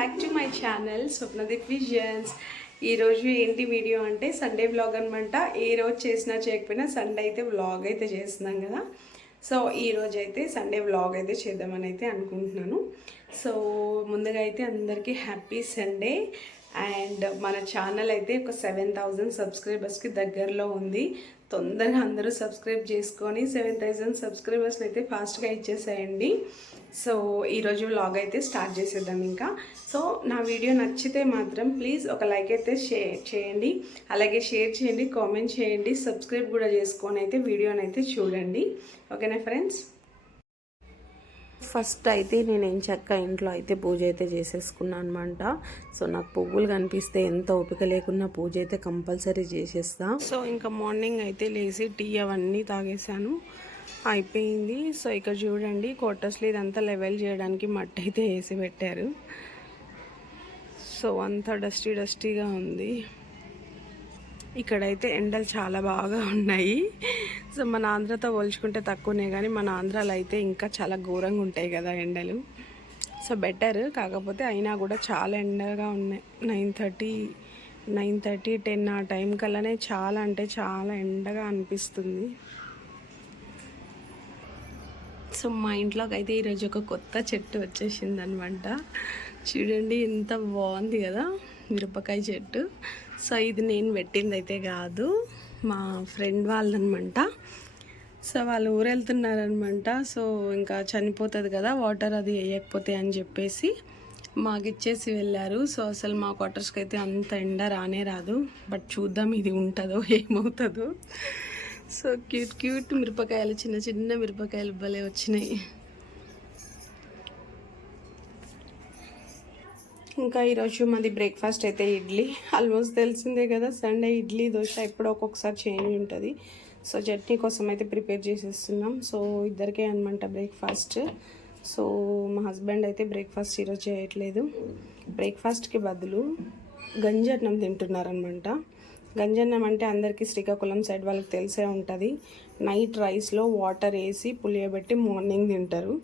Back to my channel Swapnadeep visions. ఈరోజు ఏంటి video అంటే సండే వ్లాగ్ అనమాట. ఏ రోజు చేసినా చేయకపోయినా సండే అయితే వ్లాగ్ అయితే చేస్తున్నాం కదా. సో ఈరోజు అయితే సండే వ్లాగ్ అయితే చేద్దామని అయితే అనుకుంటున్నాను. సో ముందుగా అయితే అందరికీ హ్యాపీ సండే. అండ్ మన ఛానల్ అయితే ఒక 7,000 సబ్స్క్రైబర్స్కి దగ్గరలో ఉంది. తొందరగా అందరూ సబ్స్క్రైబ్ చేసుకొని 7,000 సబ్స్క్రైబర్స్ని అయితే ఫాస్ట్గా ఇచ్చేసేయండి. సో ఈరోజు వ్లాగ్ అయితే స్టార్ట్ చేసేద్దాం ఇంకా. సో నా వీడియో నచ్చితే మాత్రం ప్లీజ్ ఒక లైక్ అయితే చేయండి, అలాగే షేర్ చేయండి, కామెంట్ చేయండి, సబ్స్క్రైబ్ కూడా చేసుకొని అయితే వీడియోని అయితే చూడండి. ఓకేనా ఫ్రెండ్స్? ఫస్ట్ అయితే నేను చక్క ఇంట్లో అయితే పూజ అయితే చేసేసుకున్నాను అనమాట. సో నాకు పువ్వులు కనిపిస్తే ఎంత ఓపిక లేకున్నా పూజ అయితే కంపల్సరీ చేసేస్తా. సో ఇంకా మార్నింగ్ అయితే లేచి టీ అవన్నీ తాగేసాను, అయిపోయింది. సో ఇక్కడ చూడండి క్వార్టర్స్లో ఇదంతా లెవెల్ చేయడానికి మట్టి అయితే వేసి పెట్టారు. సో అంతా డస్టీగా ఉంది. ఇక్కడైతే ఎండలు చాలా బాగా ఉన్నాయి. సో మన ఆంధ్రతో పోల్చుకుంటే తక్కువనే, కానీ మన ఆంధ్రాలో అయితే ఇంకా చాలా ఘోరంగా ఉంటాయి కదా ఎండలు. సో బెటర్, కాకపోతే అయినా కూడా చాలా ఎండగా ఉన్నాయి. 9:30 10 ఆ టైం కల్లానే చాలా అంటే చాలా ఎండగా అనిపిస్తుంది. సో మా ఇంట్లోకి అయితే ఈరోజు ఒక కొత్త చెట్టు వచ్చేసింది అనమాట. చూడండి ఎంత బాగుంది కదా, మిరపకాయ చెట్టు. సో ఇది నేను పెట్టింది అయితే కాదు, మా ఫ్రెండ్ వాళ్ళనమాట. సో వాళ్ళు ఊరు వెళ్తున్నారనమాట. సో ఇంకా చనిపోతుంది కదా వాటర్ అది వేయకపోతే అని చెప్పేసి మాకు ఇచ్చేసి వెళ్ళారు. సో అసలు మా క్వార్టర్స్కి అయితే అంత ఎండ రానే రాదు, బట్ చూద్దాం ఇది ఉంటుందో ఏమవుతుందో. సో క్యూట్ మిరపకాయలు, చిన్న మిరపకాయలు భలే వచ్చినాయి. ఇంకా ఈరోజు మాది బ్రేక్ఫాస్ట్ అయితే ఇడ్లీ. ఆల్మోస్ట్ తెలిసిందే కదా సండే ఇడ్లీ దోశ ఎప్పుడో ఒక్కొక్కసారి చేంజ్ ఉంటుంది. సో చట్నీ కోసం అయితే ప్రిపేర్ చేసేస్తున్నాం. సో ఇద్దరికే అనమాట బ్రేక్ఫాస్ట్. సో మా హస్బెండ్ అయితే బ్రేక్ఫాస్ట్ ఈరోజు చేయట్లేదు, బ్రేక్ఫాస్ట్కి బదులు గంజన్నం తింటున్నారనమాట. గంజన్నం అంటే అందరికీ శ్రీకాకుళం సైడ్ వాళ్ళకి తెలిసే ఉంటుంది. నైట్ రైస్లో వాటర్ వేసి పులియబెట్టి మార్నింగ్ తింటారు.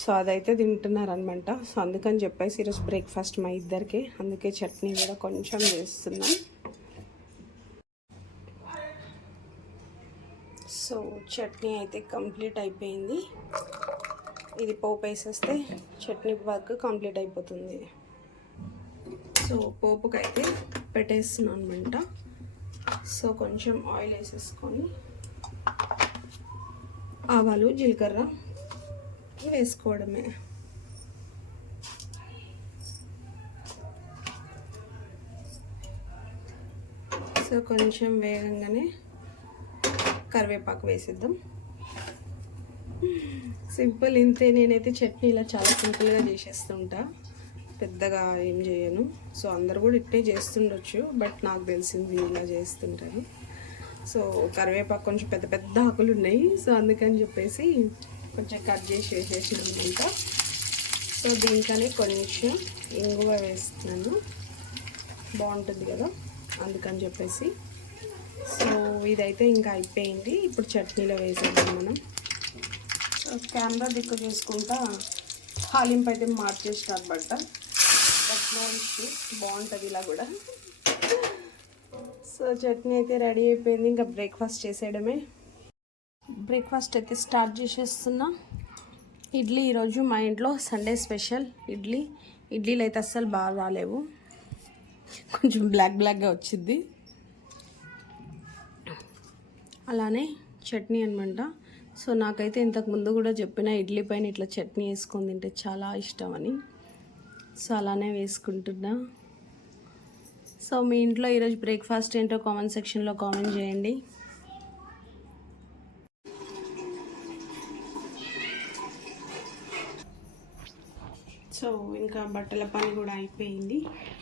సో అదైతే తింటున్నారనమాట. సో అందుకని చెప్పేసి ఈరోజు బ్రేక్ఫాస్ట్ మా ఇద్దరికి, అందుకే చట్నీ కూడా కొంచెం చేస్తున్నాం. సో చట్నీ అయితే కంప్లీట్ అయిపోయింది. ఇది పోపు వేసేస్తే చట్నీ వర్క్ కంప్లీట్ అయిపోతుంది. సో పోపుకి అయితే పెట్టేస్తున్నాను అనమాట. సో కొంచెం ఆయిల్ వేసేసుకొని ఆవాలు జీలకర్ర వేసుకోవడమే. సో కొంచెం వేగంగానే కరివేపాకు వేసేద్దాం. సింపుల్ ఇంతే. నేనైతే చట్నీ ఇలా చాలా సింపుల్గా చేసేస్తుంటా, పెద్దగా ఏం చేయను. సో అందరు కూడా ఇట్టే చేస్తుండొచ్చు, బట్ నాకు తెలిసింది ఇలా చేస్తుంటారు. సో కరివేపాకు కొంచెం పెద్ద ఆకులు ఉన్నాయి, సో అందుకని చెప్పేసి కొంచెం కట్ చేసి వేసేసినాక. సో దీంట్లోనే కొంచెం ఇంగువ వేస్తున్నాను, బాగుంటుంది కదా అందుకని చెప్పేసి. సో ఇదైతే ఇంకా అయిపోయింది. ఇప్పుడు చట్నీలో వేసేద్దాం మనం. కెమెరా దిక్కు చేసుకుంటా తాలింపు అయితే మార్చేసినారు బట్ట, బట్ నో ఇష్యూ, బాగుంటుంది ఇలా కూడా. సో చట్నీ అయితే రెడీ అయిపోయింది, ఇంకా బ్రేక్ఫాస్ట్ చేసేయడమే. బ్రేక్ఫాస్ట్ అయితే స్టార్ట్ చేసేస్తున్నా. ఇడ్లీ ఈరోజు మా ఇంట్లో సండే స్పెషల్ ఇడ్లీలు అయితే అస్సలు బాగా రాలేవు, కొంచెం బ్లాక్గా వచ్చింది. అలానే చట్నీ అనమాట. సో నాకైతే ఇంతకు ముందు కూడా చెప్పిన ఇడ్లీ పైన ఇట్లా చట్నీ వేసుకొని తింటే చాలా ఇష్టం అని. సో అలానే వేసుకుంటున్నా. సో మీ ఇంట్లో ఈరోజు బ్రేక్ఫాస్ట్ ఏంటో కామెంట్ సెక్షన్లో కామెంట్ చేయండి. సో ఇంకా బట్టల పని కూడా అయిపోయింది.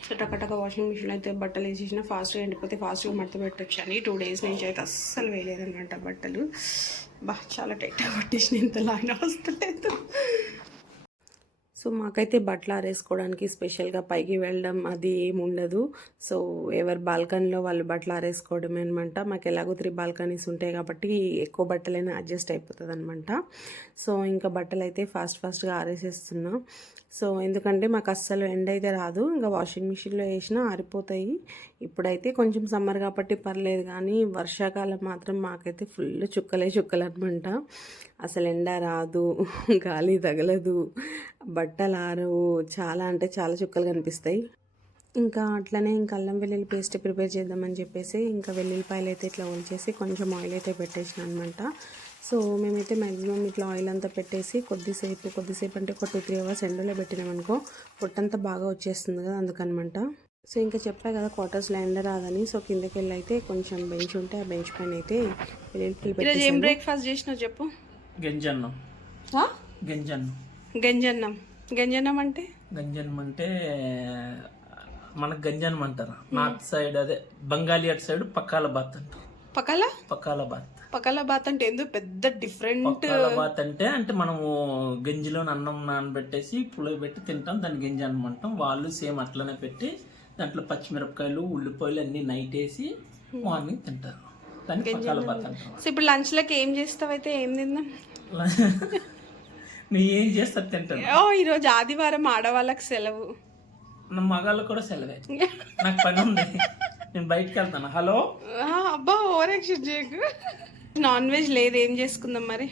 సో టకటక వాషింగ్ మిషన్ అయితే బట్టలు వేసేసిన, ఫాస్ట్గా ఎండిపోతే ఫాస్ట్గా మడత పెట్టచ్చు అని 2 days నుంచి అయితే అస్సలు వేయలేదనమాట బట్టలు. చాలా టైట్గా పట్టేసిన, ఇంతలా అయినా వస్తలేదు. సో మాకైతే బట్టలు ఆరేసుకోవడానికి స్పెషల్గా పైకి వెళ్ళడం అది ఏమి ఉండదు. సో ఎవరి బాల్కనీలో వాళ్ళు బట్టలు ఆరేసుకోవడమే అనమాట. మాకు ఎలాగో 3 బాల్కనీస్ ఉంటాయి కాబట్టి ఎక్కువ బట్టలైనా అడ్జస్ట్ అయిపోతుంది అనమాట. సో ఇంకా బట్టలు అయితే ఫాస్ట్గా ఆరేసేస్తున్నా. సో ఎందుకంటే మాకు అస్సలు ఎండ అయితే రాదు, ఇంకా వాషింగ్ మిషన్లో వేసినా ఆరిపోతాయి. ఇప్పుడైతే కొంచెం సమ్మర్ కాబట్టి పర్లేదు, కానీ వర్షాకాలం మాత్రం మాకైతే ఫుల్ చుక్కలు అనమాట. అసలు ఎండ రాదు, గాలి తగలదు, బట్టలు ఆరవు, చాలా అంటే చాలా చుక్కలు కనిపిస్తాయి. ఇంకా అట్లనే ఇంకా అల్లం వెల్లుల్లి పేస్ట్ ప్రిపేర్ చేద్దామని చెప్పేసి ఇంకా వెల్లుల్లిపాయలు అయితే ఇట్లా ఒలిచేసి కొంచెం ఆయిల్ అయితే పెట్టేసిన అనమాట. సో మేమైతే మ్యాక్సిమం ఇట్లా ఆయిల్ అంతా పెట్టేసి కొద్దిసేపు అంటే ఒక 2-3 అవర్స్ ఎండలో పెట్టినామనుకో పొట్టంతా బాగా వచ్చేస్తుంది కదా, అందుకనమాట. సో ఇంకా చెప్పా కదా క్వార్టర్స్లో ఎండ రాదని. సో కిందకి వెళ్ళి అయితే కొంచెం బెంచ్ ఉంటే ఆ బెంచ్ పైన అయితే వెల్లుల్లిపాయలు పెట్టేసి. ఏం బ్రేక్ఫాస్ట్ చేసినావు చెప్పు? గంజన్నం. గంజన్నం అంటే మనకు గంజన్నం అంటారు నార్త్ సైడ్, అదే బెంగాలీ అటు సైడ్ పక్కాల బాత్ అంటారు. పకాల బాత్ అంటే ఎందుకు పెద్ద డిఫరెంట్? పక్కాల బాత్ అంటే మనము గంజిలో అన్నం నానబెట్టేసి పులో పెట్టి తింటాం, దాన్ని గంజి అన్నం అంటాం. వాళ్ళు సేమ్ అట్లనే పెట్టి దాంట్లో పచ్చిమిరపకాయలు ఉల్లిపాయలు అన్ని నైట్ వేసి మార్నింగ్ తింటారు. దాన్ని పక్కాల బాత్ అంటారు. సో ఇప్పుడు లంచ్ లకి ఏం చేస్తావు? అయితే ఏం తిందాం? నువ్వు ఏం చేస్తా తింటాను. ఈరోజు ఆదివారం ఆడవాళ్ళకి సెలవు, నా మగాళ్ళకు కూడా సెలవే. నాకు పని ఉంది, నేను బయటకు వెళ్తాను. హలో అబ్బా ఓవర్ యాక్షన్ చేయకు. నాన్ వెజ్ లేదు, ఏం చేసుకుందాం మరి?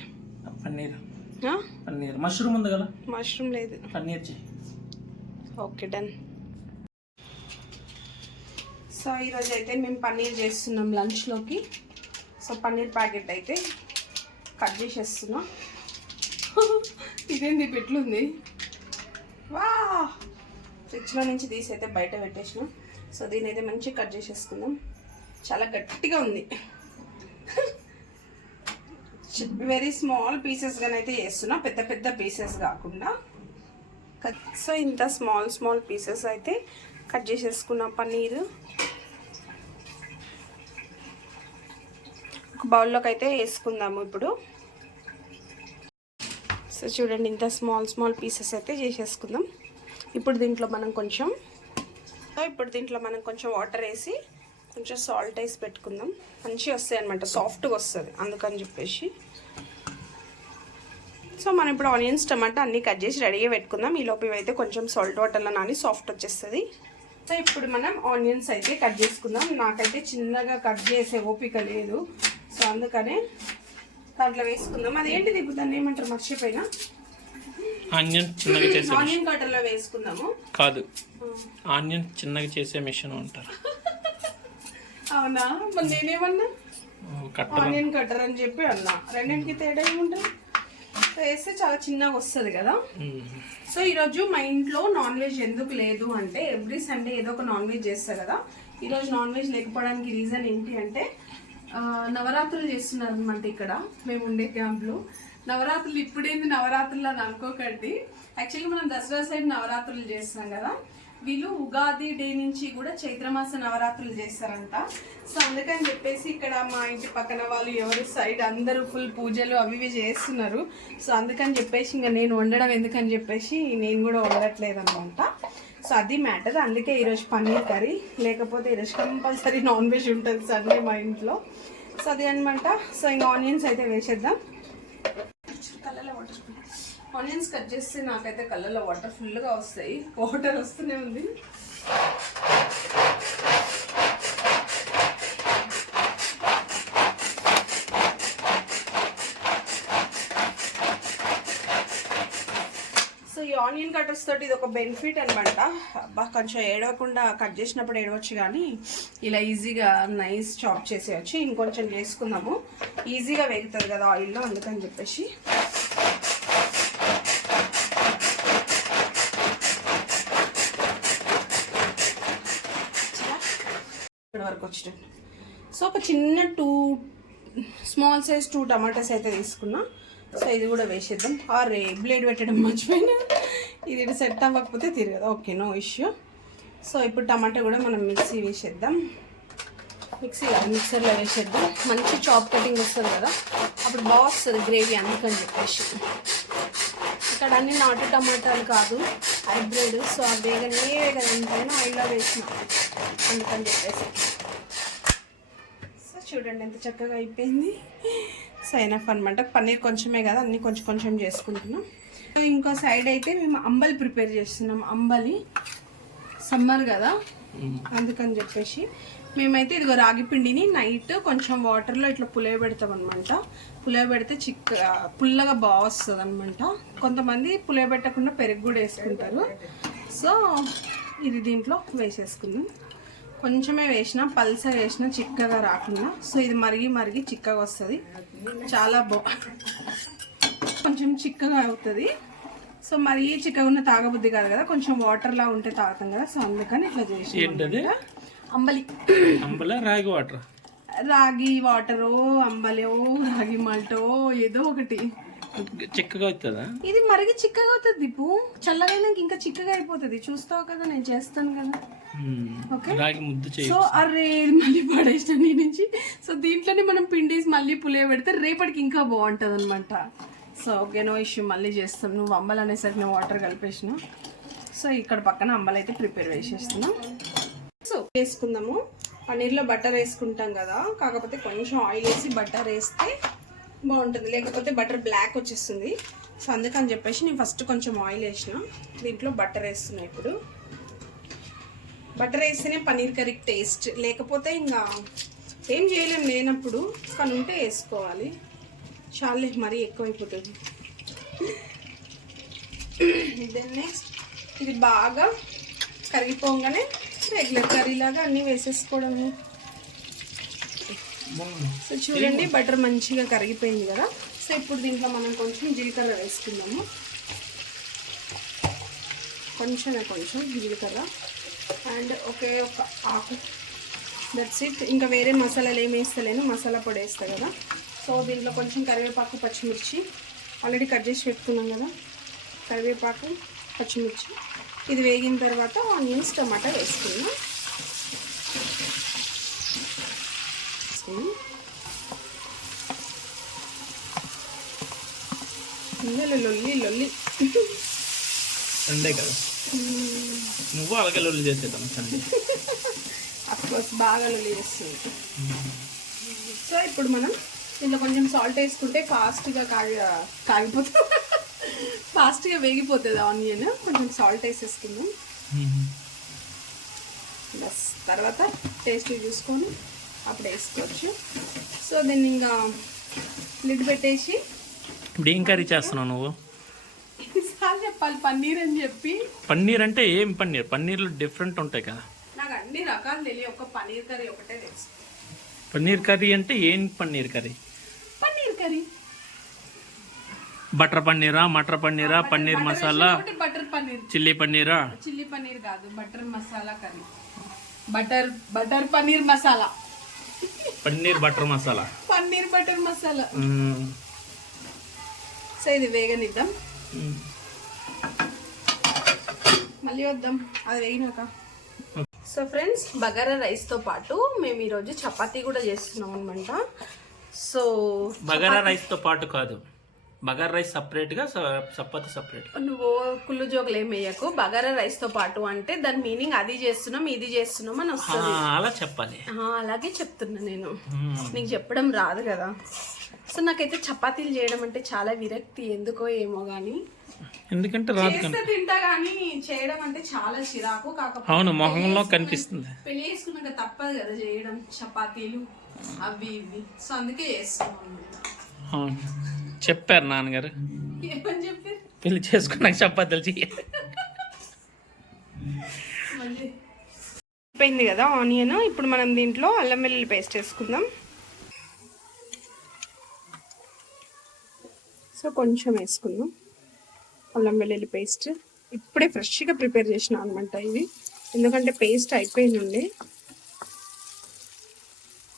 పన్నీర్ మష్రూమ్ ఉంది కదా. మష్రూమ్ లేదు, పన్నీర్ చేయి. Okay done. సో ఈరోజు అయితే మేము పన్నీర్ చేస్తున్నాం లంచ్లోకి. సో పన్నీర్ ప్యాకెట్ అయితే కట్ చేసేస్తున్నాం. ఇదేంది పెట్లుంది? వా, ఫ్రిడ్జ్లో నుంచి తీసి అయితే బయట పెట్టేసినాం. సో దీని అయితే మంచిగా కట్ చేసేసుకుందాం. చాలా గట్టిగా ఉంది, వెరీ స్మాల్ పీసెస్గానైతే చేస్తున్నా, పెద్ద పీసెస్ కాకుండా. సో ఇంత స్మాల్ పీసెస్ అయితే కట్ చేసేసుకున్నాం పన్నీరు. ఒక బౌల్లోకి అయితే వేసుకుందాము ఇప్పుడు. సో చూడండి, ఇంత స్మాల్ పీసెస్ అయితే చేసేసుకుందాం. ఇప్పుడు దీంట్లో మనం కొంచెం వాటర్ వేసి కొంచెం సాల్ట్ వేసి పెట్టుకుందాం. మంచిగా వస్తాయి అనమాట, సాఫ్ట్గా వస్తుంది అందుకని చెప్పేసి. సో మనం ఇప్పుడు ఆనియన్స్ టమాటా అన్నీ కట్ చేసి రెడీగా పెట్టుకుందాం. ఈ లోపు అయితే కొంచెం సాల్ట్ వాటర్లో నాని సాఫ్ట్ వచ్చేస్తుంది. సో ఇప్పుడు మనం ఆనియన్స్ అయితే కట్ చేసుకుందాం. నాకైతే చిన్నగా కట్ చేసే ఓపిక లేదు, సో అందుకనే దాంట్లో వేసుకుందాం. అదేంటిది ఇప్పుడు దాన్ని ఏమంటారు మర్చిపోయినా? ఆనియన్ చిన్నగా చేసే ఆనియన్ కట్టర్లో వేసుకుందాము. కాదు, ఆనియన్ చిన్నగా చేసే మిషన్ అంటారు. అవునా? మరి నేనేమన్నా ఆనియన్ కట్టర్ అని చెప్పి అన్నా. రెండింటికి తేడా ఏముంటుంది? వేస్తే చాలా చిన్నగా వస్తుంది కదా. సో ఈరోజు మా ఇంట్లో నాన్ వెజ్ ఎందుకు లేదు అంటే, ఎవ్రీ సండే ఏదో ఒక నాన్ వెజ్ చేస్తా కదా. ఈరోజు నాన్ వెజ్ లేకపోవడానికి రీజన్ ఏంటి అంటే, నవరాత్రులు చేస్తున్నారు అనమాట ఇక్కడ మేము ఉండే క్యాంప్లో. నవరాత్రులు ఇప్పుడేంది నవరాత్రులు అని అనుకోకండి. యాక్చువల్లీ మనం దసరా సైడ్ నవరాత్రులు చేస్తాం కదా, వీళ్ళు ఉగాది డే నుంచి కూడా చైత్రమాస నవరాత్రులు చేస్తారంట. సో అందుకని చెప్పేసి ఇక్కడ మా ఇంటి పక్కన వాళ్ళు ఎవరి సైడ్ అందరూ ఫుల్ పూజలు అవి ఇవి చేస్తున్నారు. సో అందుకని చెప్పేసి ఇంకా నేను వండడం ఎందుకని చెప్పేసి నేను కూడా వండట్లేదు అనమాట. సో అది మ్యాటర్. అందుకే ఈరోజు పన్నీర్ కర్రీ, లేకపోతే ఈరోజు కంపల్సరీ నాన్ వెజ్ ఉంటుంది సండే మా ఇంట్లో. సో అది అనమాట. సో ఇంకా ఆనియన్స్ అయితే వేసేద్దాం. కళ్ళలో వాటర్, ఆనియన్స్ కట్ చేస్తే నాకైతే కళ్ళలో వాటర్ ఫుల్గా వస్తాయి, వాటర్ వస్తూనే ఉంది. సో ఈ ఆనియన్ కట్టర్స్ తోటి ఇది ఒక బెనిఫిట్ అనమాట. కొంచెం ఏడవకుండా కట్ చేసినప్పుడు ఏడవచ్చు, కానీ ఇలా ఈజీగా నైస్ చాప్ చేసేయచ్చు. ఇంకొంచెం చేసుకుందాము, ఈజీగా వేగుతుంది కదా ఆయిల్లో, అందుకని చెప్పేసి. ఇక్కడ వరకు వచ్చేటట్టు. సో ఒక చిన్న 2 స్మాల్ సైజ్ 2 టమాటాస్ అయితే తీసుకున్నా. సో ఇది కూడా వేసేద్దాం. ఆరే బ్లేడ్ పెట్టడం మర్చిపోయినా, ఇది సెట్ అవ్వకపోతే తిరగదు. Okay, no issue. సో ఇప్పుడు టమాటా కూడా మనం మిక్సీలో వేసేద్దాం. మంచి చాప్ కటింగ్ వస్తుంది కదా, అప్పుడు బాగా వస్తుంది గ్రేవీ, అందుకని చెప్పేసి. ఇక్కడ అన్ని నాటు టమాటాలు కాదు, హైబ్రిడ్. సో అవి వేగనే కదా ఎంతైనా ఆయిల్లో వేసిన, అందుకని చెప్పేసి. సో చూడండి ఎంత చక్కగా అయిపోయింది. సో ఎనఫ్ అనమాట. పన్నీర్ కొంచెమే కదా, అన్నీ కొంచెం కొంచెం చేసుకుంటున్నాం. ఇంకో సైడ్ అయితే మేము అంబలి ప్రిపేర్ చేస్తున్నాం. అంబలి సమ్మర్ కదా, అందుకని చెప్పేసి మేమైతే ఇదిగో రాగి పిండిని నైట్ కొంచెం వాటర్లో ఇట్లా పులియబెడతాం అనమాట. పులియబెడితే పుల్లగా బాగా వస్తుంది అనమాట. కొంతమంది పులియబెట్టకుండా పెరుగు కూడా వేసుకుంటారు. సో ఇది దీంట్లో వేసేసుకుందాం. కొంచెమే వేసిన, పల్సగా వేసిన, చిక్కగా రాకుండా. సో ఇది మరిగి మరిగి చిక్కగా వస్తుంది, చాలా కొంచెం చిక్కగా అవుతుంది. సో మరి చిక్కగా ఉన్న తాగబుద్ధి కాదు కదా, కొంచెం వాటర్లా ఉంటే తాగుతాం కదా. సో అందుకని ఇట్లా చేసి అంబలి. అంబల రాగి వాటర్, రాగి వాటరో అంబలో రాగి మాల్టో ఏదో ఒకటి చిక్కగా అవుతుందా? ఇది మరిగి చిక్కగా అవుతుంది దీపు. చల్లగైనాక ఇంకా చిక్కగా అయిపోతుంది. చూస్తావు కదా, నేను చేస్తాను కదా. ఓకే, రాగి ముద్ద చేయి. సో అరే మళ్ళీ పడేసిన నీ నుంచి. సో దీంట్లోనే మనం పిండేసి మళ్ళీ పులియ పెడితే రేపటికి ఇంకా బాగుంటుంది అనమాట. సో ఓకే, నో ఇష్యూ, మళ్ళీ చేస్తాం. నువ్వు అంబలు అనేసరికి నేను వాటర్ కలిపేసిన. సో ఇక్కడ పక్కన అంబలు అయితే ప్రిపేర్ చేసేస్తున్నాం. సో వేసుకుందాము. పన్నీర్లో బటర్ వేసుకుంటాం కదా, కాకపోతే కొంచెం ఆయిల్ వేసి బటర్ వేస్తే బాగుంటుంది, లేకపోతే బటర్ బ్లాక్ వచ్చేస్తుంది. సో అందుకని చెప్పేసి నేను ఫస్ట్ కొంచెం ఆయిల్ వేసిన, దీంట్లో బటర్ వేస్తున్నా. ఇప్పుడు బటర్ వేస్తేనే పన్నీర్ కర్రీ టేస్ట్, లేకపోతే ఇంకా ఏం చేయలేం లేనప్పుడు. కానీ ఉంటే వేసుకోవాలి. చాలే, మరీ ఎక్కువైపోతుంది. దెన్ నెక్స్ట్ ఇది బాగా కరిగిపోగానే రెగ్యులర్ కర్రీ లాగా అన్నీ వేసేసుకోవడము. సో చూడండి బటర్ మంచిగా కరిగిపోయింది కదా. సో ఇప్పుడు దీంట్లో మనం కొంచెం జీలకర్ర వేసుకుందాము. కొంచెం జీలకర్ర అండ్ ఒకే ఒక ఆకు, దట్స్ ఇట్. ఇంకా వేరే మసాలాలు ఏమి వేస్తలేను, మసాలా పొడి వేస్తా కదా. సో దీంట్లో కొంచెం కరివేపాకు, పచ్చిమిర్చి ఆల్రెడీ కట్ చేసి పెట్టుకున్నాం కదా. కరివేపాకు, పచ్చిమిర్చి ఇది వేగిన తర్వాత ఆనియన్స్, టమాటా వేసుకున్నాం. లొల్లి సండే కదా, నువ్వు అలాగే లొల్లి చేసేద్దాం సండే. అఫ్కోర్స్ బాగా లొల్లి చేస్తుంది. సో ఇప్పుడు మనం దీంట్లో కొంచెం సాల్ట్ వేసుకుంటే ఫాస్ట్గా కాగిపోతుంది, ఫాస్ట్గా వేగిపోతుంది ఆనియన్. కొంచెం సాల్ట్ వేసేసుకుందాం. బస్ తర్వాత టేస్ట్ చూసుకొని అప్పుడు వేసుకోవచ్చు. సో దీన్ని ఇంకా లిడ్ పెట్టేసి. ఇప్పుడు ఏం కర్రీ చేస్తున్నావు నువ్వు? సార్ చెప్పాలి పన్నీర్ అని చెప్పి. పన్నీర్ అంటే ఏం పన్నీర్? పన్నీర్లు డిఫరెంట్ ఉంటాయి కదా. నాకు అన్ని రకాలు తెలియదు, ఒక పన్నీర్ కర్రీ ఒకటే తెలుసు. పన్నీర్ కర్రీ అంటే ఏం paneer curry? Paneer curry butter పన్నీరా, మటర్ పన్నీరా, పన్నీర్ మసాలా, బటర్ పన్నీర్, చిల్లీ పన్నీరా? చిల్లీ పన్నీర్ కాదు, butter masala curry. Butter paneer masala, paneer butter masala, paneer butter masala. So ఇది వేగనిద్దాం, మళ్ళీ వద్దాం అది వేగినాక. సో ఫ్రెండ్స్, బగారా రైస్తో పాటు మేము ఈరోజు చపాతీ కూడా చేస్తున్నాం అనమాట. సో బగారా రైస్తో పాటు కాదు, బగారా రైస్ సపరేట్గా, చపాతీ సపరేట్. నువ్వు కుళ్ళు జోకులు ఏం వేయకు. బగారా రైస్తో పాటు అంటే దాని మీనింగ్ అది చేస్తున్నాం ఇది చేస్తున్నాం అని వస్తుంది, అలా చెప్పాలి. అలాగే చెప్తున్నా నేను, నీకు చెప్పడం రాదు కదా. సో నాకైతే చపాతీలు చేయడం అంటే చాలా విరక్తి, ఎందుకో ఏమో కానీ. ఎందుకంటే తింటా కానీ చేయడం అంటే చాలా చిరాకు. కాకపోతే అవును, మొహంలో కనిపిస్తుంది. పెళ్లి చేసుకున్నాక తప్పదు కదా చేయడం, చపాతీలు అవి ఇవి. సో అందుకే చేస్తున్నాం. చెప్పారు నాన్నగారు, ఏమని చెప్పారు? పెళ్లి చేసుకున్నాక చపాతీలు అయిపోయింది కదా ఆనియన్. ఇప్పుడు మనం దీంట్లో అల్లం వెల్లుల్లి పేస్ట్ వేసుకుందాం. సో కొంచెం వేసుకుందాం అల్లం వెల్లుల్లి పేస్ట్. ఇప్పుడే ఫ్రెష్గా ప్రిపేర్ చేసిన అనమాట ఇది, ఎందుకంటే పేస్ట్ అయిపోయింది.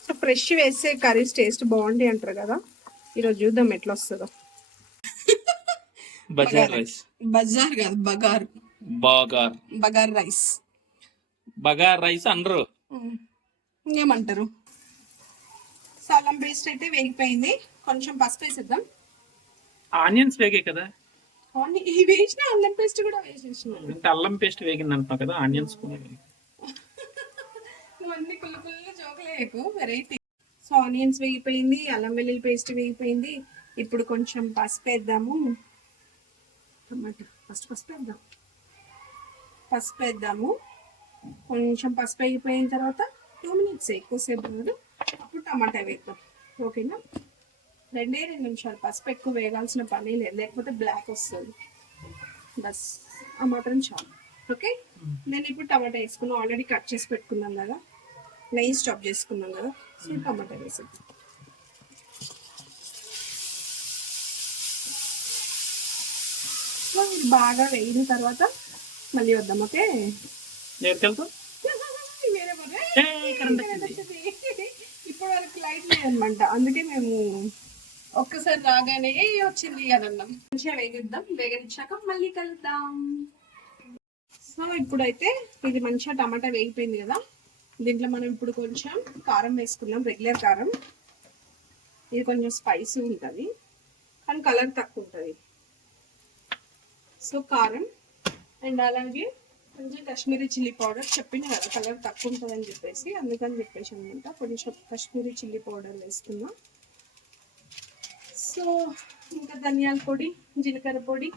సో ఫ్రెష్ వేస్తే కర్రీస్ టేస్ట్ బాగుంటాయి అంటారు కదా. ఈరోజు చూద్దాం ఎట్లా వస్తుందో. బజార్ రైస్, బజార్ కాదు బగార్, బగార్ రైస్, బగార్ రైస్ అనరు, ఇంకేమంటారు. సో అల్లం పేస్ట్ అయితే వేగిపోయింది. కొంచెం పసుపు వేసేద్దాం. ఆనియన్స్ వేగే కదా. ఇవి వేసిన అల్లం పేస్ట్ కూడా వేసేసిన. అంటే అల్లం పేస్ట్ వేగింది అంటున్నావు కదా, ఆనియన్స్ కూడా నువ్వు అన్ని పుల్ల జోకలేకు వెరైటీ. సో ఆనియన్స్ వేగిపోయింది, అల్లం వెల్లుల్లి పేస్ట్ వేగిపోయింది. ఇప్పుడు కొంచెం పసుపు వేద్దాము. టమాటా ఫస్ట్ పసుపు వేద్దాము. కొంచెం పసుపు వేగిపోయిన తర్వాత 2 minutes ఎక్కువసేపు కాదు, అప్పుడు టమాటా వేద్దాం. ఓకేనా? 2 నిమిషాలు. పసుపు ఎక్కువ వేయాల్సిన పని లేదు, లేకపోతే బ్లాక్ వస్తుంది. బస్ ఆ మాత్రం చాలు. ఓకే, నేను ఇప్పుడు టమాటా వేసుకున్నాను. ఆల్రెడీ కట్ చేసి పెట్టుకున్నాం కదా, నెయ్యి స్టాప్ చేసుకున్నాం కదా. సో టమాటా వేసేద్దాం. సో ఇది బాగా వేగిన తర్వాత మళ్ళీ వద్దాం. ఓకే, ఇప్పుడు వరకు లైట్ లేదనమాట, అందుకే మేము ఒక్కసారి రాగానే వచ్చింది కదన్నాం. మంచిగా వేగిద్దాం. వేగనిచ్చాక మళ్ళీ కలుద్దాం. సో ఇప్పుడైతే ఇది మంచిగా టమాటా వేగిపోయింది కదా, దీంట్లో మనం ఇప్పుడు కొంచెం కారం వేసుకున్నాం. రెగ్యులర్ కారం. ఇది కొంచెం స్పైసీ ఉంటుంది కానీ కలర్ తక్కువ ఉంటుంది. సో కారం అండ్ అలాగే కొంచెం కాశ్మీరీ చిల్లీ పౌడర్. చెప్పిన కదా కలర్ తక్కువ ఉంటుందని చెప్పేసి, అందుకని చెప్పేసి అనమాట కొంచెం కాశ్మీరీ చిల్లీ పౌడర్ వేసుకున్నా. సో ఇంకా ధనియాల పొడి, జీలకర్ర పొడి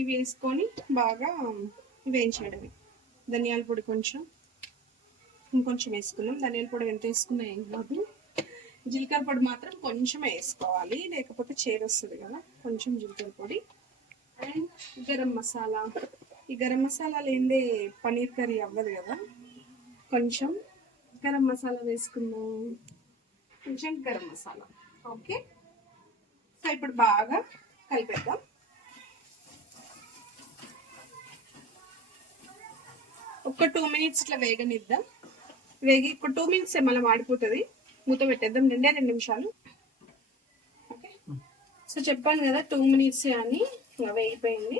ఇవి వేసుకొని బాగా వేయించడమే. ధనియాల పొడి కొంచెం, ఇంకొంచెం వేసుకున్నాం. ధనియాల పొడి ఎంత వేసుకున్నా ఏం కాదు. జీలకర్ర పొడి మాత్రం కొంచెం వేసుకోవాలి, లేకపోతే చేదు వస్తుంది కదా. కొంచెం జీలకర్ర పొడి అండ్ గరం మసాలా. ఈ గరం మసాలా లేదే పన్నీర్ కర్రీ అవ్వదు కదా. కొంచెం గరం మసాలా వేసుకున్నాం. కొంచెం గరం మసాలా. ఓకే, సో ఇప్పుడు బాగా కలిపేద్దాం. ఒక 2 minutes ఇట్లా వేగనిద్దాం. ఒక 2 minutes మళ్ళీ మాడిపోతుంది. మూత పెట్టేద్దాం. 2 నిమిషాలు. ఓకే, సో చెప్పాను కదా 2 minutes అని వేగిపోయింది.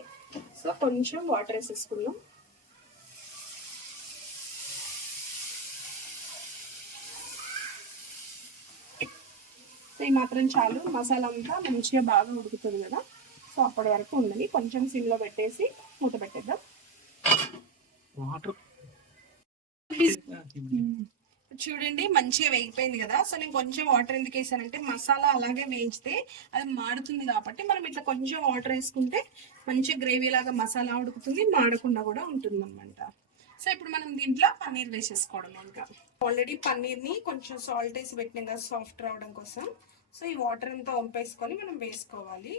సో కొంచెం వాటర్ వేసేసుకుందాం. సో ఈ మాత్రం చాలు. మసాలా అంతా మంచిగా బాగా ఉడుకుతుంది కదా. సో అప్పటి వరకు ఉండని కొంచెం సిమ్లో పెట్టేసి మూత పెట్టేద్దాం. చూడండి మంచిగా వేగిపోయింది కదా. సో నేను కొంచెం వాటర్ ఎందుకు వేసానంటే మసాలా అలాగే వేయించితే అది మాడుతుంది కాబట్టి మనం ఇట్లా కొంచెం వాటర్ వేసుకుంటే మంచిగా గ్రేవీ లాగా మసాలా ఉడుకుతుంది, మాడకుండా కూడా ఉంటుంది అనమాట. సో ఇప్పుడు మనం దీంట్లో పన్నీర్ వేసేసుకోవడం. ఇంకా ఆల్రెడీ పన్నీర్ని కొంచెం సాల్ట్ వేసి పెట్టినాం కదా సాఫ్ట్ రావడం కోసం. సో ఈ వాటర్ అంతా వంపేసుకొని మనం వేసుకోవాలి.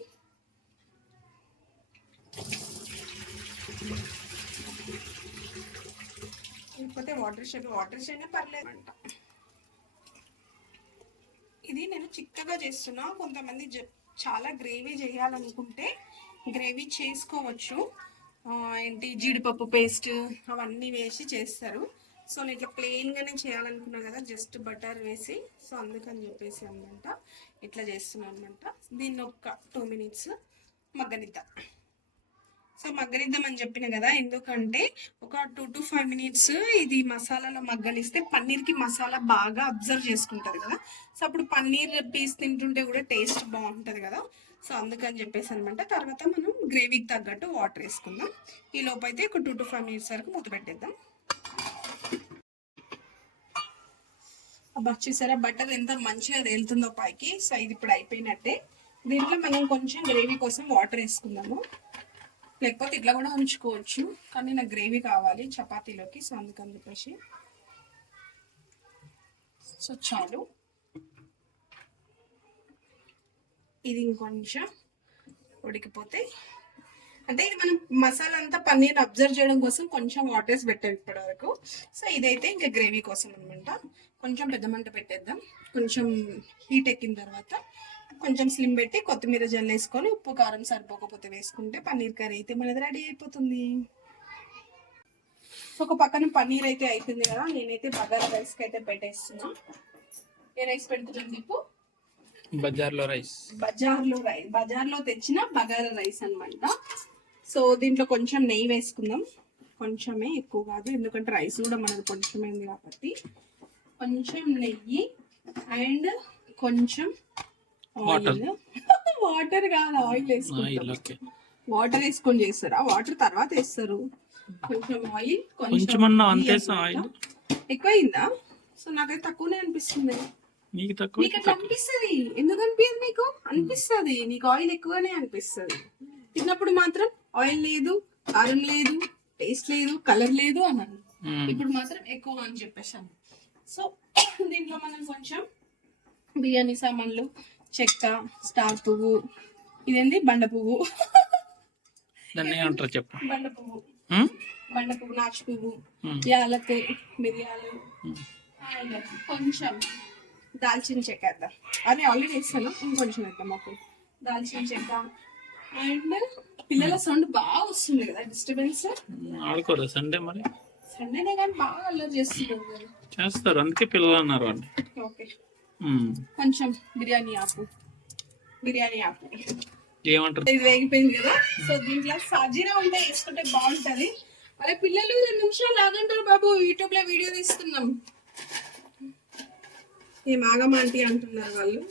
లేకపోతే వాటర్ షేడ్ పర్లేదు అంట. ఇది నేను చిక్కగా చేస్తున్నా. కొంతమంది చాలా గ్రేవీ చేయాలనుకుంటే గ్రేవీ చేసుకోవచ్చు. ఏంటి జీడిపప్పు పేస్ట్ అవన్నీ వేసి చేస్తారు. సో నేను ఇట్లా ప్లెయిన్గానే చేయాలనుకున్నా కదా, జస్ట్ బటర్ వేసి. సో అందుకని చెప్పేసి అనమాట ఇట్లా చేస్తున్నాను అనమాట. దీన్ని ఒక 2 minutes మగ్గనిద్దాం. సో మగ్గనిద్దామని చెప్పిన కదా, ఎందుకంటే ఒక 2 to 5 minutes ఇది మసాలాలో మగ్గనిస్తే పన్నీర్కి మసాలా బాగా అబ్జర్వ్ చేసుకుంటుంది కదా. సో అప్పుడు పన్నీర్ పీస్ తింటుంటే కూడా టేస్ట్ బాగుంటుంది కదా. సో అందుకని చెప్పేసి అనమాట. తర్వాత మనం గ్రేవీకి తగ్గట్టు వాటర్ వేసుకుందాం. ఈ లోపు అయితే ఒక 2 to 5 minutes వరకు మూత పెట్టేద్దాం. అబ్బా చూసారా బటర్ ఎంత మంచిగా తేలుతుందో పైకి. సో ఇది ఇప్పుడు అయిపోయినట్టే. దీంట్లో మనం కొంచెం గ్రేవీ కోసం వాటర్ వేసుకుందాము. లేకపోతే ఇట్లా కూడా ఉంచుకోవచ్చు, కానీ నాకు గ్రేవీ కావాలి చపాతీలోకి. సో అందుకని చెప్పేసి సో చాలు. ఇది ఇంకొంచెం ఉడికిపోతే, అంటే ఇది మనం మసాలా అంతా పన్నీర్ అబ్జర్వ్ చేయడం కోసం కొంచెం వాటర్స్ పెట్టాం ఇప్పటి వరకు. సో ఇదైతే ఇంకా గ్రేవీ కోసం అనమాట. కొంచెం పెద్ద మంట పెట్టేద్దాం. కొంచెం హీట్ ఎక్కిన తర్వాత కొంచెం స్లిమ్ పెట్టి కొత్తిమీర జల్లేసుకొని ఉప్పు కారం సరిపోకపోతే వేసుకుంటే పన్నీర్ కర్రీ అయితే మనది రెడీ అయిపోతుంది. సో ఒక పక్కన పన్నీర్ అయితే అవుతుంది కదా, నేనైతే బగారా రైస్కి అయితే పెట్టేస్తున్నా. ఏ రైస్ పెడుతున్నాను చెప్పు? బజార్లో తెచ్చిన బగారా రైస్ అనమాట. సో దీంట్లో కొంచెం నెయ్యి వేసుకుందాం. కొంచెమే, ఎక్కువ కాదు, ఎందుకంటే రైస్ కూడా మనది కొంచెమైంది కాబట్టి. కొంచెం నెయ్యి అండ్ కొంచెం ఆయిల్. వాటర్ కాదు, ఆయిల్ వేసుకుంటాం. వాటర్ వేసుకొని చేస్తారా? వాటర్ తర్వాత వేస్తారు. కొంచెం ఆయిల్, కొంచెమన్నా అంతే ఆయిల్ ఎక్కువైందా? సో నాకైతే తక్కువనే అనిపిస్తుంది. నీకు తక్కువ నీకు అట్లా అనిపిస్తుంది. ఎందుకు అనిపించదు? నీకు అనిపిస్తుంది, నీకు ఆయిల్ ఎక్కువనే అనిపిస్తుంది. తిన్నప్పుడు మాత్రం ఆయిల్ లేదు, కారం లేదు, టేస్ట్ లేదు, కలర్ లేదు అన్నాను. ఇప్పుడు మాత్రం ఎక్కువ అని చెప్పేసాను. సో దీంట్లో మనం కొంచెం బిర్యానీ సామాన్లు, చెక్క, స్టార్ పువ్వు, ఇదేంది బండ పువ్వు, దాన్ని ఏమంటారు చెప్పు. బండ పువ్వు, నాచు పువ్వు, యాలకి, మిరియాలు అండ్ కొంచెం దాల్చిన చెక్క వేద్దాం. అది ఆల్రెడీ వేస్తాను, ఇంకొంచెం వేద్దాం. మాకు దాల్చిన చెక్క అండ్ పిల్లల సౌండ్ బాగా వస్తుంది కదా, డిస్టర్బెన్స్. ఆడుకోరు సండే, మరి సండేనే కానీ బాగా అల్లరి చేస్తారు, అందుకే పిల్లలు అన్నారు వాళ్ళు. ఓకే, కొంచెం బిర్యానీ ఆకు ఏమంటారు. ఇది వేగిపోయింది కదా. సో దీంట్లో సాజీరా ఉంటే వేసుకుంటే బాగుంటది. అరే పిల్లలు 2 నిమిషాలు ఆగంటారు బాబు, యూట్యూబ్ లో వీడియో తీస్తున్నాం. ఏం ఆగమాంటి అంటున్నారు వాళ్ళు.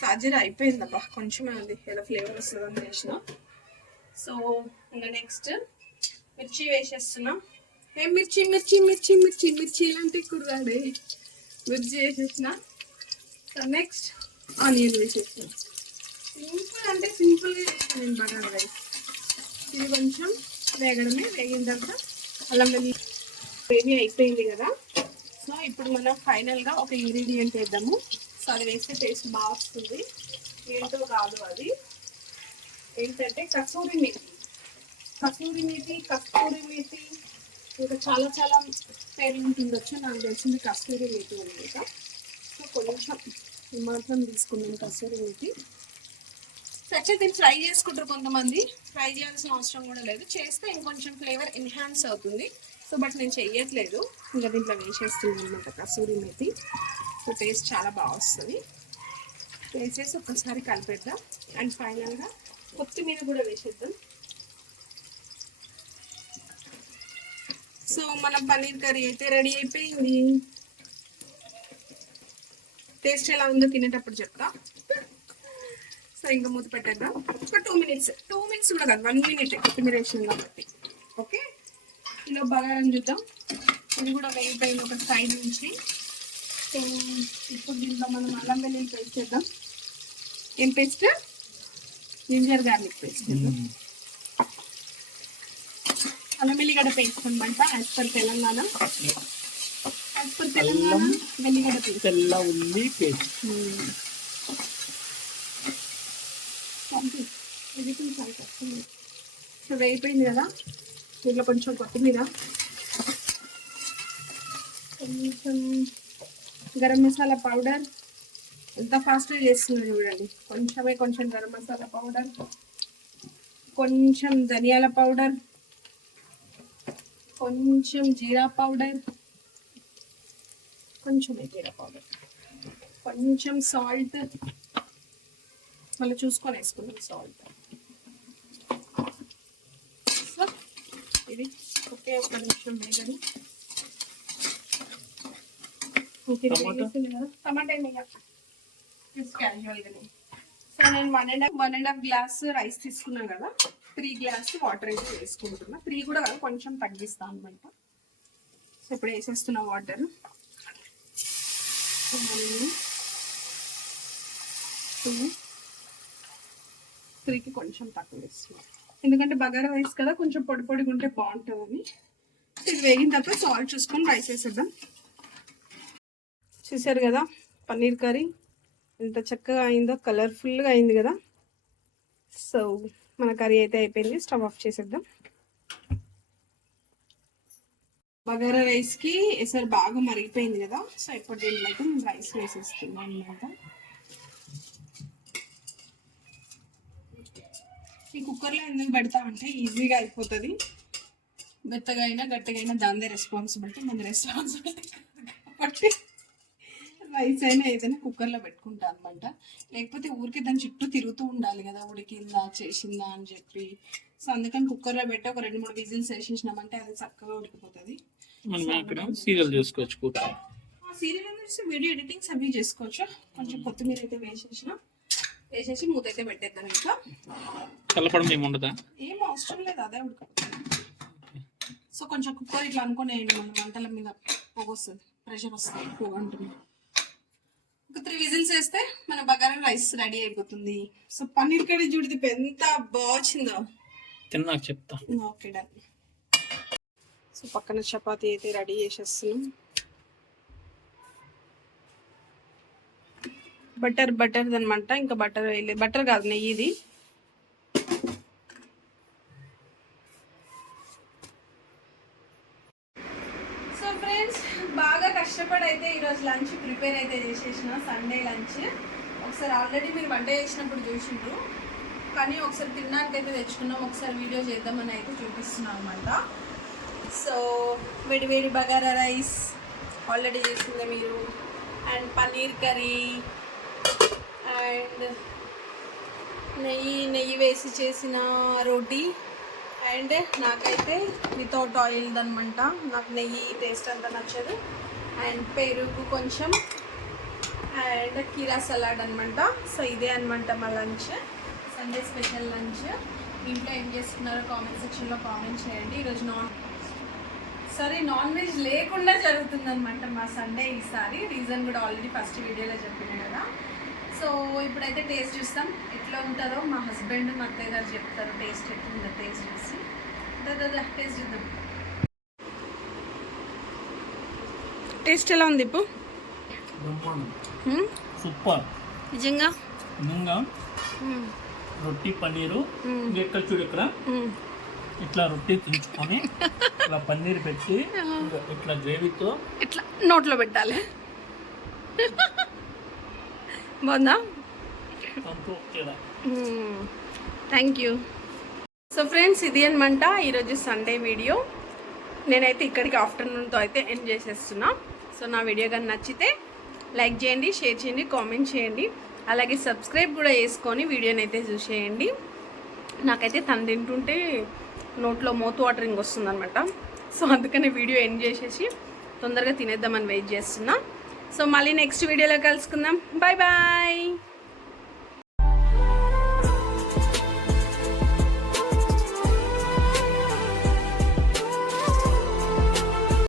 సాజీరా అయిపోయిందబ్బా, కొంచెమే ఉంది, ఏదో ఫ్లేవర్ వస్తుందని వేసిన. సో ఇంకా నెక్స్ట్ మిర్చి వేసేస్తున్నా. ఏం మిర్చి మిర్చి మిర్చి మిర్చి మిర్చి ఇలాంటి కుర్రాడే మిర్చి వేసేసిన. సో నెక్స్ట్ ఆనియన్ వేసేసిన. సింపుల్ అంటే సింపుల్గా చేస్తాను నేను బగారా రైస్. ఇది కొంచెం వేగడమే, వేగిన తర్వాత అల్లం వెల్లుల్లి గ్రేవీ అయిపోయింది కదా. సో ఇప్పుడు మనం ఫైనల్గా ఒక ఇంగ్రీడియంట్ వేద్దాము. సో అది వేస్తే టేస్ట్ బాగా వస్తుంది. ఏంటో కాదు అది, ఏంటంటే కస్తూరి మేతి ఇంకా చాలా చాలా పేర్లు ఉంటుండొచ్చు, నాకు తెలిసింది కస్తూరి మేతి అనమాట. సో కొంచెం మాత్రం తీసుకున్నాను కస్తూరి మేతి. యాక్చువల్లీ దీన్ని ఫ్రై చేసుకుంటారు కొంతమంది, ఫ్రై చేయాల్సిన అవసరం కూడా లేదు, చేస్తే ఇంకొంచెం ఫ్లేవర్ ఎన్హాన్స్ అవుతుంది. సో బట్ నేను చెయ్యట్లేదు, ఇంకా దీంట్లో వేసేస్తున్నాను అనమాట కస్తూరి మేతి. సో టేస్ట్ చాలా బాగా వస్తుంది. వేసేసి ఒక్కసారి కలిపేద్దాం. అండ్ ఫైనల్గా కొత్తిమీర కూడా వేసేద్దాం. సో మన పన్నీర్ కర్రీ అయితే రెడీ అయిపోయింది. టేస్ట్ ఎలా ఉందో తినేటప్పుడు చెప్తా. సో ఇంకా మూత పెట్టేద్దాం. ఒక 2 మినిట్స్ కూడా కాదు, 1 మినిట్ కొత్తిమీర వేసింది కాబట్టి. ఓకే, ఇలా బగారం చూద్దాం. ఇది కూడా వేగిపోయింది ఒక సైడ్ నుంచి. సో ఇప్పుడు దీంట్లో మనం అల్లం వెల్లుల్లి పేస్ట్ చేద్దాం. ఏం పేస్ట్? జింజర్ గార్లిక్ పేస్ట్ చేద్దాం. అల్లం వెల్లిగడ్డ పేస్ట్ అనమాట, యాజ్ పర్ తెలంగాణ. వెల్లిగడ్డ పేస్ట్, తెల్ల ఉల్లి పేస్ట్. ఇది కొంచెం కష్టం. సో వేగిపోయింది కదా, దీంట్లో కొంచెం కొత్తిమీర, కొంచెం గరం మసాలా పౌడర్. ఎంత ఫాస్ట్గా చేస్తుంది చూడండి. కొంచెం గరం మసాలా పౌడర్, కొంచెం ధనియాల పౌడర్, కొంచెం జీరా పౌడర్, కొంచెం సాల్ట్, మళ్ళీ చూసుకొని వేసుకున్నాం సాల్ట్. సో ఇది ఒకే 1 నిమిషం వేగని. టమాటా క్యాజువల్గానే. సో నేను 1.5 గ్లాస్ రైస్ తీసుకున్నాను కదా, 3 గ్లాస్ వాటర్ అయితే వేసుకుంటున్నా. 3 కూడా కాదు, కొంచెం తగ్గిస్తాను అనమాట. సో ఇప్పుడు వేసేస్తున్నా వాటర్. 3కి కొంచెం తక్కువ వేస్తున్నా, ఎందుకంటే బగారా రైస్ కదా, కొంచెం పొడి పొడిగా ఉంటే బాగుంటుందని. ఇది వేగిన తర్వాత సాల్ట్ చూసుకొని రైస్ వేసేద్దాం. చూసారు కదా పన్నీర్ కర్రీ ఎంత చక్కగా అయిందో, కలర్ఫుల్గా అయింది కదా. సో మన కర్రీ అయితే అయిపోయింది, స్టవ్ ఆఫ్ చేసేద్దాం. బగారా రైస్కి ఎసరు బాగా మరిగిపోయింది కదా. సో ఇప్పుడు దీంట్లో అయితే నేను రైస్ వేసేస్తున్నాను అనమాట. ఈ కుక్కర్లో ఎందుకు పెడతామంటే ఈజీగా అయిపోతుంది. మెత్తగా అయినా గట్టిగా అయినా దానిదే రెస్పాన్సిబిలిటీ, మన రెస్పాన్సిబిలిటీ కాబట్టి రైస్ అయినా ఏదైనా కుక్కర్లో పెట్టుకుంటా అనమాట. లేకపోతే ఊరికి దాని చుట్టూ తిరుగుతూ ఉండాలి కదా, ఉడికిందా చేసిందా అని చెప్పి. సో అందుకని కుక్కర్లో పెట్టి ఒక 2-3 విజిల్స్ వేసేసినామంటే అది చక్కగా ఉడికిపోతుంది. సీరియల్ చేసుకోవచ్చు, సీరియల్ చూసి వీడియో ఎడిటింగ్స్ అవి చేసుకోవచ్చు. కొంచెం కొత్తిమీర అయితే వేసేసిన. వేసేసి మూత అయితే పెట్టేద్దాం. ఇంకా కలపడం ఏముండదా? ఏం అవసరం లేదు, అదే ఉడక. సో కొంచెం కుక్కర్ ఇట్లా అనుకునేయండి, మన మంటల మీద పొగ వస్తుంది, ప్రెషర్ వస్తుంది, పొగ ఉంటుంది. ఒక 3 విజిల్స్ వేస్తే మన బగారా రైస్ రెడీ అయిపోతుంది. సో పన్నీర్ కర్రీ చూడితే ఎంత బాగుందో తిన్నాక చెప్తా. Okay done. సో పక్కన చపాతీ అయితే రెడీ చేసేస్తున్నాం. బటర్ అనమాట, ఇంకా బటర్ వేయలేదు, బటర్ కాదు నెయ్యి ఇది. సో ఫ్రెండ్స్ బాగా కష్టపడి అయితే ఈరోజు లంచ్ ప్రిపేర్ అయితే చేసేసిన, సండే లంచ్. ఒకసారి ఆల్రెడీ మీరు వంట చేసినప్పుడు చూసిండ్రు, కానీ ఒకసారి తినడానికి అయితే తెచ్చుకున్నాం, ఒకసారి వీడియో చేద్దామని అయితే చూపిస్తున్నాం అనమాట. సో వేడి బగారా రైస్ ఆల్రెడీ చేసిందే మీరు, అండ్ పన్నీర్ కర్రీ, అండ్ నెయ్యి వేసి చేసిన రోటీ, అండ్ నాకైతే వితౌట్ ఆయిల్ అనమాట, నాకు నెయ్యి టేస్ట్ అంతా నచ్చదు. అండ్ పెరుగు కొంచెం, అండ్ కీరా సలాడ్ అనమాట. సో ఇదే అనమాట మా లంచ్, సండే స్పెషల్ లంచ్. ఇంట్లో ఏం చేసుకున్నారో కామెంట్ సెక్షన్లో కామెంట్ చేయండి. ఈరోజు నాన్ వెజ్ లేకుండా జరుగుతుందనమాట మా సండే ఈసారి. రీజన్ కూడా ఆల్రెడీ ఫస్ట్ వీడియోలో చెప్పిన కదా. సో ఇప్పుడైతే టేస్ట్ చూస్తాం ఎట్లా ఉంటుందో. మా హస్బెండ్ మా అత్తయ్య గారు చెప్తారు టేస్ట్ ఎట్లుందో. టేస్ట్ చూసి టేస్ట్ చూద్దాం. టేస్ట్ ఎలా ఉంది ఇప్పుడు? సూపర్. నిజంగా రొట్టి పన్నీరు ఎక్కడ చూడు, ఇక్కడ ఇట్లా రొట్టి తుంచుకొని ఇట్లా పన్నీర్ పెట్టి ఇట్లా గ్రేవీతో ఇట్లా నోట్లో పెట్టాలి. బాగుందా? Thank you. సో ఫ్రెండ్స్ ఇది అనమాట ఈరోజు సండే వీడియో. నేనైతే ఇక్కడికి ఆఫ్టర్నూన్తో అయితే ఎండ్ చేసేస్తున్నా. సో నా వీడియో కానీ నచ్చితే లైక్ చేయండి, షేర్ చేయండి, కామెంట్ చేయండి, అలాగే సబ్స్క్రైబ్ కూడా చేసుకొని వీడియోని అయితే చూసేయండి. నాకైతే తను తింటుంటే నోట్లో మౌత్ వాటరింగ్ వస్తుంది అనమాట. సో అందుకని వీడియో ఎండ్ చేసేసి తొందరగా తినేద్దామని వెయిట్ చేస్తున్నా. సో మళ్ళీ నెక్స్ట్ వీడియోలో కలుసుకుందాం. Bye bye.